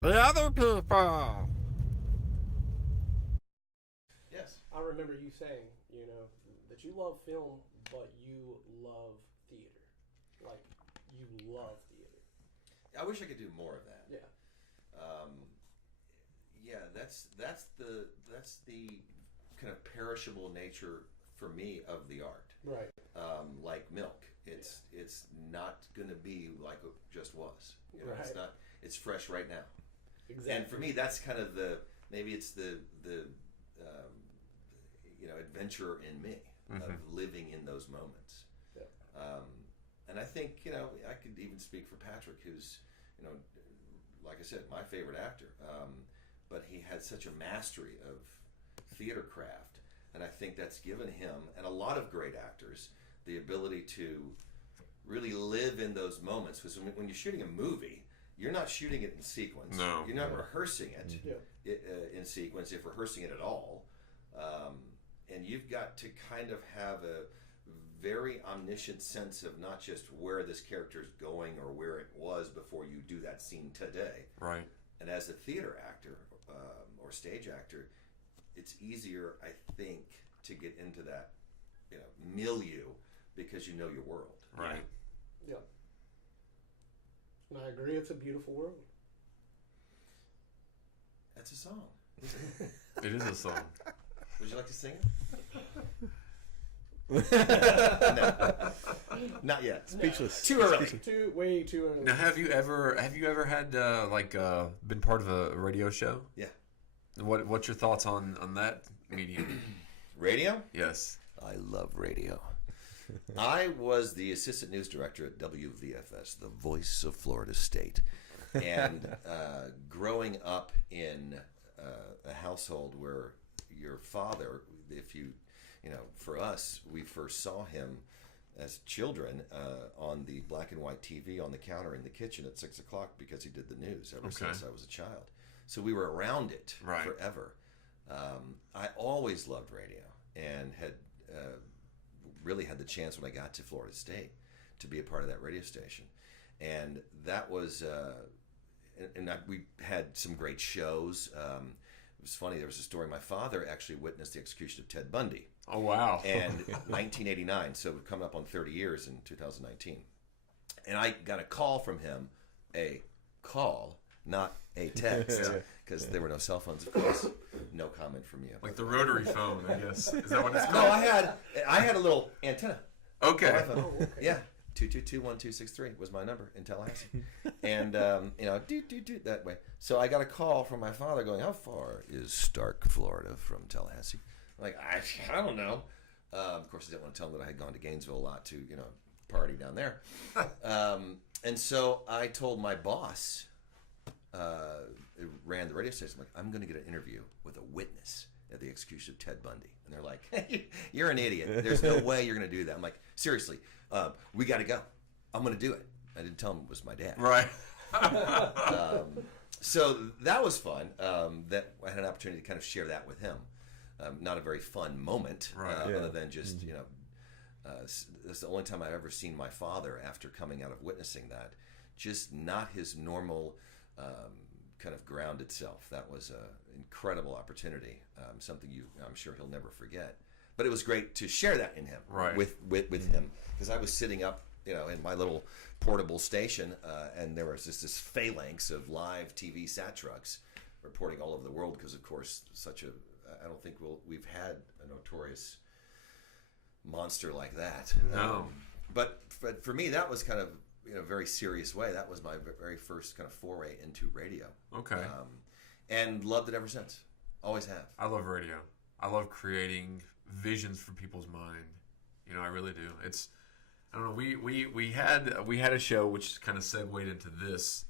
The other people. Yes. I remember you saying, that you love film, but you love theater. Like, you love theater. I wish I could do more of that. Yeah. Um, yeah, that's the kind of perishable nature for me of the art. Right. Like milk, it's not going to be like it just was. Right. It's not. It's fresh right now. Exactly. And for me, that's kind of maybe it's the adventure in me of living in those moments. Yeah. And I think I could even speak for Patrick, who's like I said, my favorite actor. But he had such a mastery of theater craft, and I think that's given him and a lot of great actors the ability to really live in those moments. Because when you're shooting a movie, you're not shooting it in sequence. No. You're not rehearsing it Yeah. in sequence, if rehearsing it at all. And you've got to kind of have a very omniscient sense of not just where this character is going or where it was before you do that scene today. Right. And as a theater actor or stage actor, it's easier, I think, to get into that milieu because you know your world. Right. Yeah. And I agree, it's a beautiful world. That's a song. It is a song. Would you like to sing it? No. Not yet. Speechless. Too early. Way too early. Now, have you ever had been part of a radio show? Yeah. What's your thoughts on that medium? Radio? Yes. I love radio. I was the assistant news director at WVFS, the voice of Florida State. And growing up in a household where your father, for us, we first saw him as children on the black and white TV on the counter in the kitchen at 6 o'clock because he did the news ever since I was a child. So we were around it forever. I always loved radio and had really had the chance when I got to Florida State to be a part of that radio station. And that was, we had some great shows. It was funny, there was a story. My father actually witnessed the execution of Ted Bundy. Oh, wow. And 1989, so we're coming up on 30 years in 2019. And I got a call from him, a call, not a text, because there were no cell phones, of course. No comment from you. Like the rotary phone, I guess. Is that what it's No, called? I had a little antenna. Okay. Yeah, 222-1263 was my number in Tallahassee, and do that way. So I got a call from my father going, "How far is Stark, Florida, from Tallahassee?" I'm like, I don't know. Of course, I didn't want to tell him that I had gone to Gainesville a lot to party down there, and so I told my boss, who ran the radio station, I'm like, I'm going to get an interview with a witness at the execution of Ted Bundy. And they're like, you're an idiot. There's no way you're going to do that. I'm like, seriously, we got to go. I'm going to do it. I didn't tell him it was my dad. Right. So that was fun. That I had an opportunity to kind of share that with him. Not a very fun moment, other than just, that's the only time I've ever seen my father after coming out of witnessing that. Just not his normal kind of grounded self. That was an incredible opportunity, something I'm sure he'll never forget. But it was great to share that in him, with him, because I was sitting up, in my little portable station, and there was just this phalanx of live TV sat trucks reporting all over the world. Because of course, I don't think we've had a notorious monster like that. No. But for me, that was kind of, in a very serious way, that was my very first kind of foray into radio. Okay. And loved it ever since. Always have. I love radio. I love creating visions for people's mind. I really do. It's, I don't know. We had a show which kind of segued into this,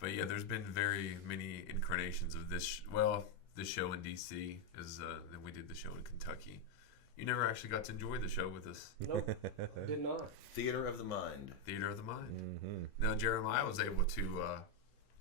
but yeah, there's been very many incarnations of this. This show in DC is then we did the show in Kentucky. You never actually got to enjoy the show with us. Nope, I did not. Theater of the Mind. Theater of the Mind. Mm-hmm. Now Jeremiah was able to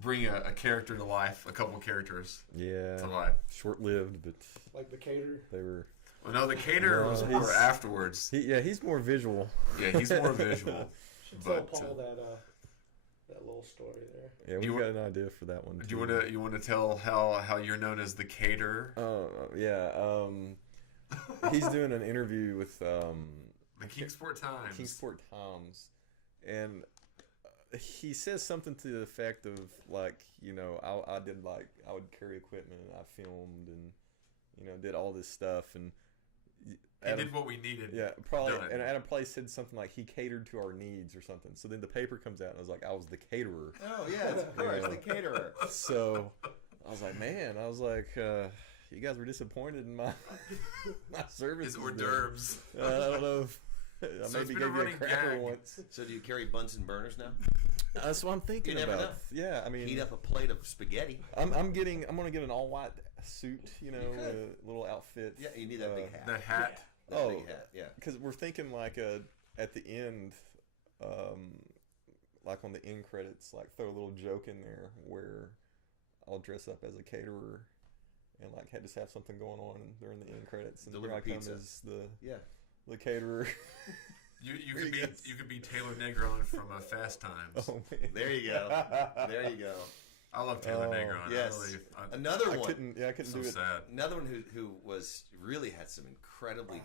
bring a character to life, a couple characters. Yeah. To life. Short-lived, but Like the caterer. they were. Well, no, the caterer was more afterwards. He's more visual. Yeah, he's more visual. Should tell Paul that little story there. Yeah, we got an idea for that one. Do you want to tell how you're known as the caterer? Yeah. He's doing an interview with The Kingsport Times. Kingsport Times, and he says something to the effect of like, you know, I would carry equipment, and I filmed, and you know, did all this stuff, and he did what we needed. Yeah, probably. And Adam Place said something like he catered to our needs or something. So then the paper comes out, and I was like, I was the caterer. Oh yeah, of course, the caterer. So I was like, man, you guys were disappointed in my services. His hors d'oeuvres. I don't know if I So maybe gave you a cracker once. So do you carry Bunsen burners now? That's what I'm thinking You never about. know. Yeah, I mean, Heat up a plate of spaghetti. I'm gonna get an all white suit, you know, a little outfit. Yeah, you need that big hat. The hat. That big hat, yeah. Because we're thinking like at the end, like on the end credits, like throw a little joke in there where I'll dress up as a caterer and like just have something going on during the end credits, and Deliver here I come pizza. as the caterer. You could be Taylor Negron from Fast Times. Oh man, There you go. There you go. I love Taylor Negron. Yes. Another I one. couldn't So do it. sad. Another one who was really had some incredibly.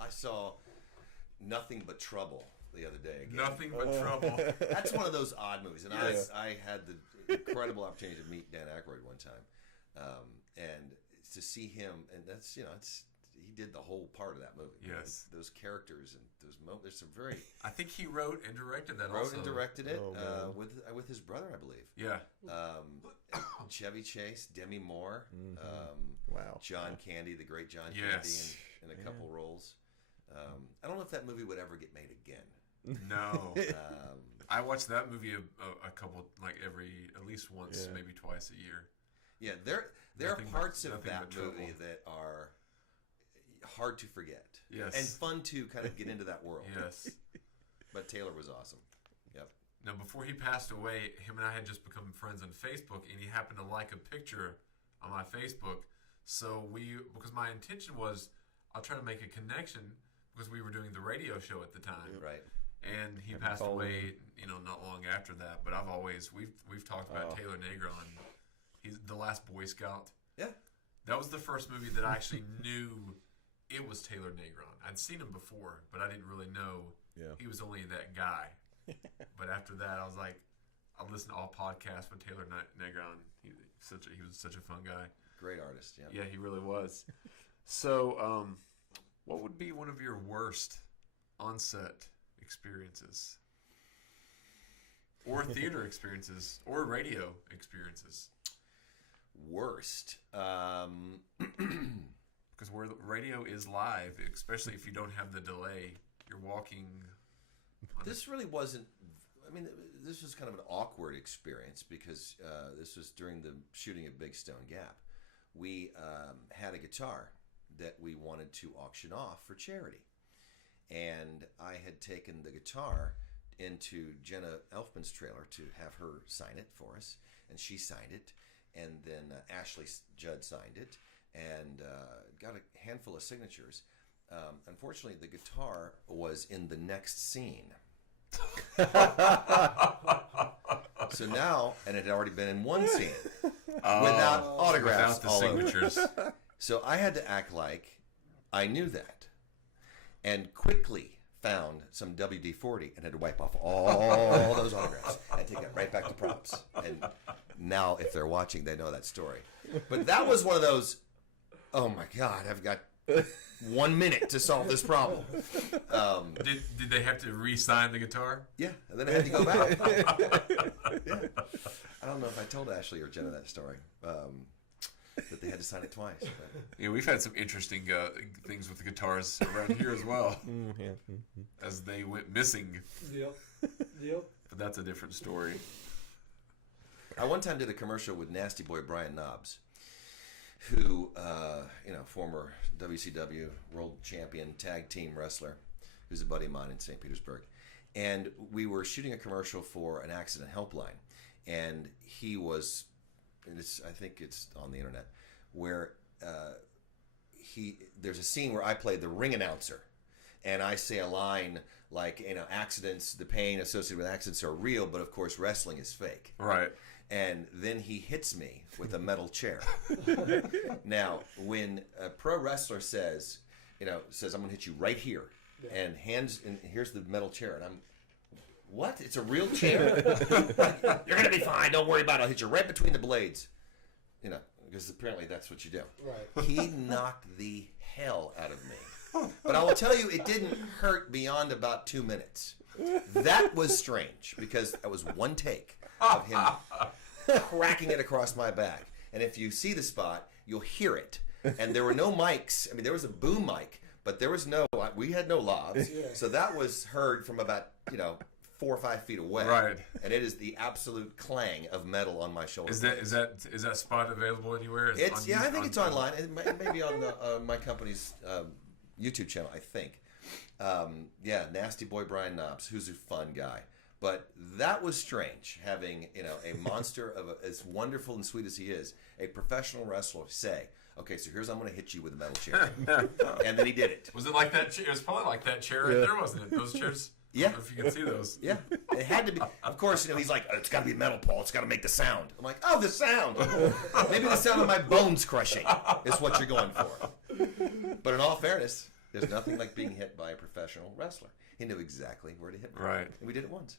I saw Nothing But Trouble the other day. Again. Nothing but trouble. That's one of those odd movies, and Yes. I had the incredible opportunity to meet Dan Aykroyd one time, and to see him, and that's he did the whole part of that movie. Yes. those characters and those moments. There's some very I think he wrote and directed that. wrote also. and directed it Oh, man. with his brother, I believe. Yeah. Chevy Chase, Demi Moore, Wow. John Candy, the great John Yes. Candy, in a couple roles. I don't know if that movie would ever get made again. No. Um, I watched that movie a couple, like at least once, Yeah. maybe twice a year. yeah, there are Nothing parts but- of nothing that but trouble. movie that are hard to forget. Yes. And fun to kind of get into that world. Yes. But Taylor was awesome. Yep. Now, before he passed away, him and I had just become friends on Facebook, and he happened to like a picture on my Facebook. So because my intention was, I'll try to make a connection because we were doing the radio show at the time. Right. And he Haven't passed called away, not long after that. But we've talked about Oh. Taylor Negron. He's the Last Boy Scout. Yeah. That was the first movie that I actually knew it was Taylor Negron. I'd seen him before, but I didn't really know he was only that guy. But after that, I was like, I listened to all podcasts with Taylor Negron. He was such a fun guy. Great artist. Yeah. Yeah, he really was. So, what would be one of your worst on-set experiences? Or theater experiences? Or radio experiences? Worst. Because where radio is live, especially if you don't have the delay, you're walking. This really wasn't. I mean, this was kind of an awkward experience because this was during the shooting of Big Stone Gap. We had a guitar that we wanted to auction off for charity, and I had taken the guitar into Jenna Elfman's trailer to have her sign it for us, and she signed it, and then Ashley Judd signed it, and got a handful of signatures. Unfortunately, the guitar was in the next scene. So now, and it had already been in one scene without autographs, Without the all over. signatures. So I had to act like I knew that, and quickly found some WD-40 and had to wipe off all those autographs and take that right back to props. And now, if they're watching, they know that story. But that was one of those. Oh my God! I've got 1 minute to solve this problem. Did they have to re-sign the guitar? Yeah, and then I had to go back. Yeah. I don't know if I told Ashley or Jenna that story. That they had to sign it twice. But. Yeah, we've had some interesting things with the guitars around here as well, as they went missing. Yep. But that's a different story. I one time did a commercial with Nasty Boy Brian Knobs, who, former WCW world champion tag team wrestler, who's a buddy of mine in St. Petersburg. And we were shooting a commercial for an accident helpline. And he was, I think it's on the internet, where there's a scene where I play the ring announcer. And I say a line like, accidents, the pain associated with accidents are real, but of course wrestling is fake. Right. And then he hits me with a metal chair. Now, when a pro wrestler says, I'm going to hit you right here, and here's the metal chair, and I'm, what? It's a real chair? You're going to be fine. Don't worry about it. I'll hit you right between the blades. Because apparently that's what you do. Right. He knocked the hell out of me. But I will tell you, it didn't hurt beyond about 2 minutes. That was strange, because that was one take of him cracking it across my back. And if you see the spot, you'll hear it. And there were no mics. I mean, there was a boom mic, but there was we had no lavs. Yeah. So that was heard from about, 4 or 5 feet away. Right. And it is the absolute clang of metal on my shoulder. Is that spot available anywhere? I think it's online. It may be on my company's YouTube channel, I think. Nasty Boy Brian Knobs, who's a fun guy. But that was strange, having a monster as wonderful and sweet as he is, a professional wrestler say, "Okay, so I'm going to hit you with a metal chair," and then he did it. Was it like that? It was probably like that chair right there, wasn't it? Those chairs. Yeah. I don't know if you can see those. Yeah, it had to be. Of course, he's like, "It's got to be metal, Paul. It's got to make the sound." I'm like, "Oh, the sound. Maybe the sound of my bones crushing is what you're going for." But in all fairness, there's nothing like being hit by a professional wrestler. He knew exactly where to hit me. Right. And we did it once.